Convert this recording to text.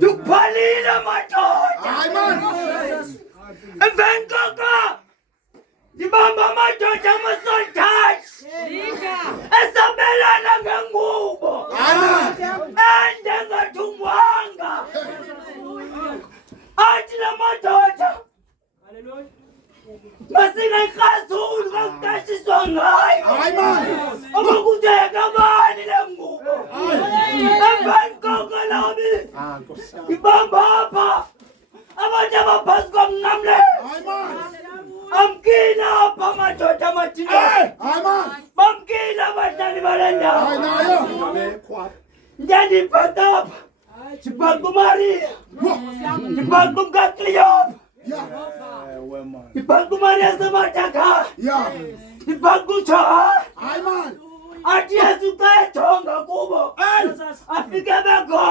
Yukuphalile madoda. Hayi man. Emveni koko ndibamba amadoda amasoldazi esabelana ngengubo endengathungwanga. Athi la madoda masingayirhazuli kakuqashiswa ngayo. Hayi man. Abakudeka bani le ngubo. Emveni koko labi ngibamba apha abantu abaphantsi komnqamle. Hayi man. Amkina apha amadoda amathile. Hayi man. Bamkile abadlali bale ndawo. Hayi nayo. Ndiyandiphatha apha ndibhaqa uMaria, ndibhaqa umkaCleopa, ndibhaqa uMaria Semathakha, ndibhaqa uJohane. Hayi man. Athi Yesu xa ejonga kubo afike bego.